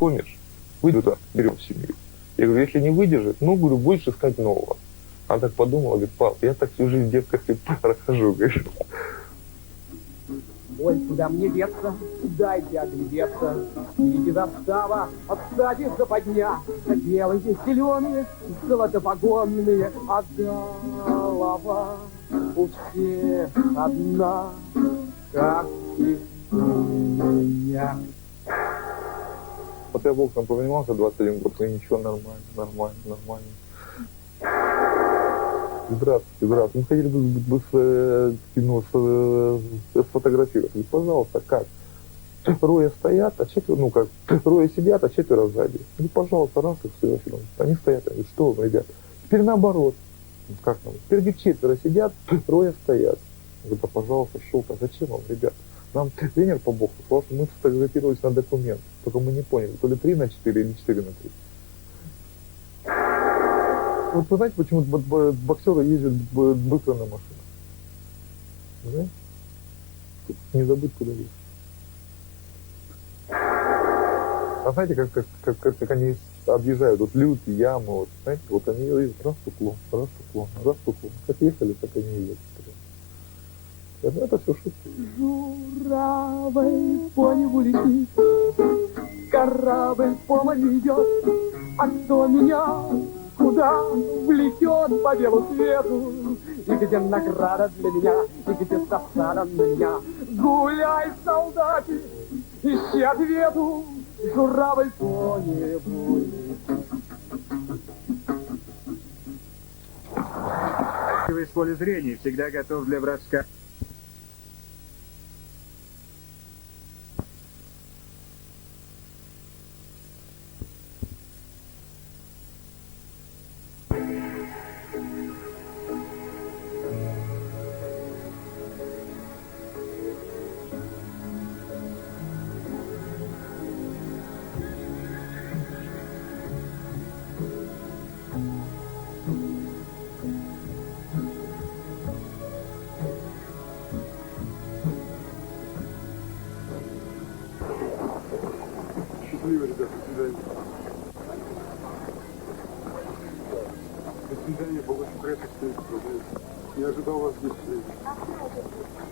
познакомишь, выйдет, берем семью. Я говорю, если не выдержит, ну, говорю, будешь искать нового. Она так подумала, говорит, пап, я так всю жизнь в девках и прохожу, говорит. Ой, куда мне деться, дайте оглядеться. Впереди застава, от сзади западня. Белые, зеленые, золотопогонные, а голова у всех одна, как и у меня. Вот я боксом позанимался 21 год, и ничего, нормально. Здравствуйте. Мы хотели бы сфотографировать. Пожалуйста, как? Трое стоят, а четверо, трое сидят, а четверо сзади. Ну, пожалуйста, раз их все. Они стоят, они говорят, что вы, ребята? Теперь наоборот. Как нам? Теперь, говорит, четверо сидят, трое стоят. Говорит, да, пожалуйста, щелка, зачем вам, ребята? Нам тренер по боксу сказал, что мы сфотографировались на документ. Только мы не поняли, то ли 3/4 или 4/3. Вот вы знаете, почему боксеры ездят быстро на машинах? Знаете? Не забыть, куда ехать. А знаете, как они объезжают, вот люки, ямы, вот, знаете, вот они едут раз в уклон. Как ехали, так они и едут. Это все шутки. Журавль по небу летит, корабль по морю идет, а кто меня куда влетет по белу свету? И где награда для меня, и где засада на меня? Гуляй, солдаты, ищи ответу, журавль по небу летит. Из поля зрения всегда готов для броска. Счастливо, ребята, до свидания. До свидания, было очень приятно встретиться. Не ожидал вас здесь встретить.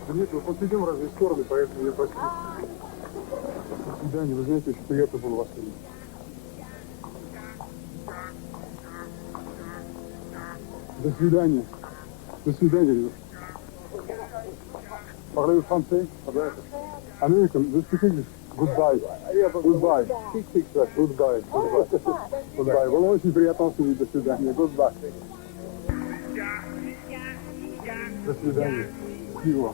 Да нет, мы подойдем в разные стороны, поэтому я прости. До свидания, вы знаете, очень приятно было вас видеть. До свидания. До свидания, ребята. Parlez-vous français? American, do you speak English? Goodbye. Goodbye. Goodbye. Goodbye. Было очень приятно вас увидеть. До свидания. Goodbye. До свидания. Счастливо.